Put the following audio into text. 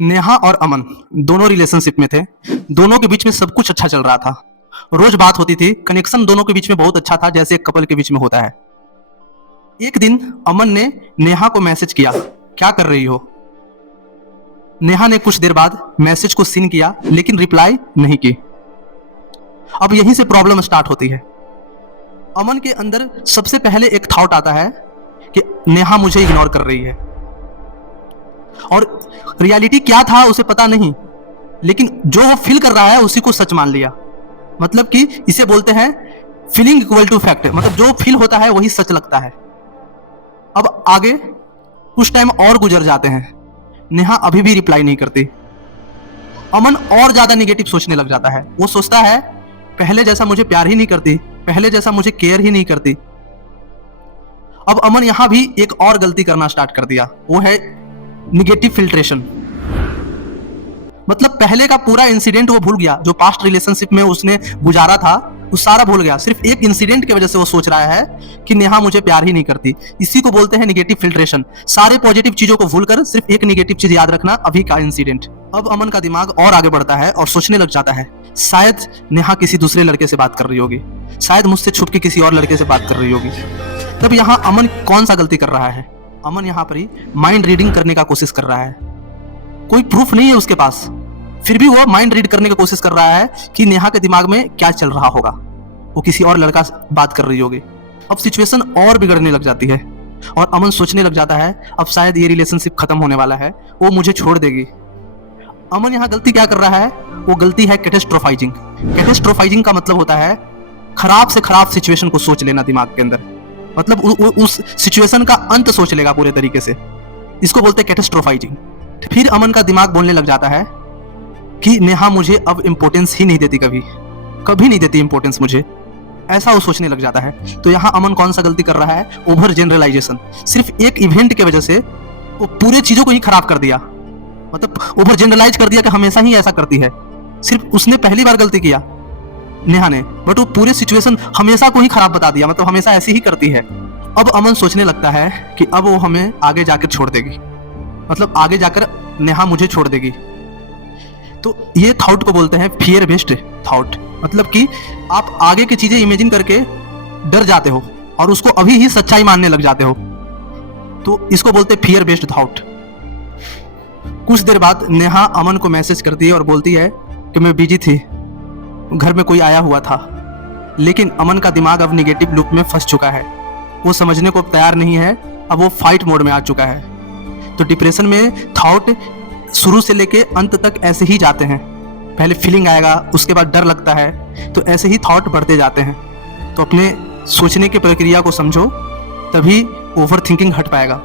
नेहा और अमन दोनों रिलेशनशिप में थे। दोनों के बीच में सब कुछ अच्छा चल रहा था। रोज बात होती थी, कनेक्शन दोनों के बीच में बहुत अच्छा था, जैसे एक कपल के बीच में होता है। एक दिन अमन ने नेहा को मैसेज किया, क्या कर रही हो? नेहा ने कुछ देर बाद मैसेज को सीन किया, लेकिन रिप्लाई नहीं की। अब यहीं से प्रॉब्लम स्टार्ट होती है। अमन के अंदर सबसे पहले एक थॉट आता है कि नेहा मुझे इग्नोर कर रही है, और रियलिटी क्या था उसे पता नहीं, लेकिन जो वो फील कर रहा है उसी को सच मान लिया। मतलब कि इसे बोलते हैं फीलिंग इक्वल टू फैक्ट, मतलब जो फील होता है वही सच लगता है। अब आगे कुछ टाइम और गुजर जाते हैं, नेहा अभी भी रिप्लाई नहीं करती। अमन और ज्यादा निगेटिव सोचने लग जाता है। वो सोचता है पहले जैसा मुझे प्यार ही नहीं करती, पहले जैसा मुझे केयर ही नहीं करती। अब अमन यहां भी एक और गलती करना स्टार्ट कर दिया, वो है निगेटिव फिल्ट्रेशन। मतलब पहले का पूरा इंसिडेंट वो भूल गया, जो पास्ट रिलेशनशिप में उसने गुजारा था वो सारा भूल गया। सिर्फ एक इंसिडेंट की वजह से वो सोच रहा है कि नेहा मुझे प्यार ही नहीं करती। इसी को बोलते हैं निगेटिव फिल्ट्रेशन। सारे पॉजिटिव चीजों को भूलकर सिर्फ एक निगेटिव चीज याद रखना, अभी का इंसिडेंट। अब अमन का दिमाग और आगे बढ़ता है और सोचने लग जाता है, शायद नेहा किसी दूसरे लड़के से बात कर रही होगी, शायद मुझसे छुप के किसी और लड़के से बात कर रही होगी। तब यहाँ अमन कौन सा गलती कर रहा है? अमन यहाँ पर ही माइंड रीडिंग करने का कोशिश कर रहा है। कोई प्रूफ नहीं है उसके पास, फिर भी वो माइंड रीड करने की कोशिश कर रहा है कि नेहा के दिमाग में क्या चल रहा होगा, वो किसी और लड़का से बात कर रही होगी। अब सिचुएशन और बिगड़ने लग जाती है और अमन सोचने लग जाता है अब शायद ये रिलेशनशिप खत्म होने वाला है, वो मुझे छोड़ देगी। अमन यहाँ गलती क्या कर रहा है? वो गलती है कैटेस्ट्रोफाइजिंग। कैटेस्ट्रोफाइजिंग का मतलब होता है खराब से खराब सिचुएशन को सोच लेना दिमाग के अंदर, मतलब उस सिचुएशन का अंत सोच लेगा पूरे तरीके से। इसको बोलते हैं कैटेस्ट्रोफाइजिंग। फिर अमन का दिमाग बोलने लग जाता है कि नेहा मुझे अब इंपॉर्टेंस ही नहीं देती, कभी नहीं देती इंपॉर्टेंस मुझे, ऐसा वो सोचने लग जाता है। तो यहाँ अमन कौन सा गलती कर रहा है? Over generalization. सिर्फ एक इवेंट की वजह से वो पूरे चीजों को ही खराब कर दिया, मतलब ओवर जनरलाइज कर दिया कि हमेशा ही ऐसा करती है। सिर्फ उसने पहली बार गलती किया नेहा ने, बट वो पूरे सिचुएशन हमेशा को ही खराब बता दिया, मतलब हमेशा ऐसी ही करती है। अब अमन सोचने लगता है कि अब वो हमें आगे जाकर छोड़ देगी, मतलब आगे जाकर नेहा मुझे छोड़ देगी। तो ये थॉट को बोलते हैं फियर बेस्ड थॉट, मतलब कि आप आगे की चीजें इमेजिन करके डर जाते हो और उसको अभी ही सच्चाई मानने लग जाते हो। तो इसको बोलते हैं फियर बेस्ड थॉट। कुछ देर बाद नेहा अमन को मैसेज करती है और बोलती है कि मैं बिजी थी, घर में कोई आया हुआ था। लेकिन अमन का दिमाग अब निगेटिव लूप में फंस चुका है, वो समझने को तैयार नहीं है, अब वो फाइट मोड में आ चुका है। तो डिप्रेशन में थॉट शुरू से लेके अंत तक ऐसे ही जाते हैं। पहले फीलिंग आएगा, उसके बाद डर लगता है, तो ऐसे ही थॉट बढ़ते जाते हैं। तो अपने सोचने की प्रक्रिया को समझो, तभी ओवर थिंकिंग हट पाएगा।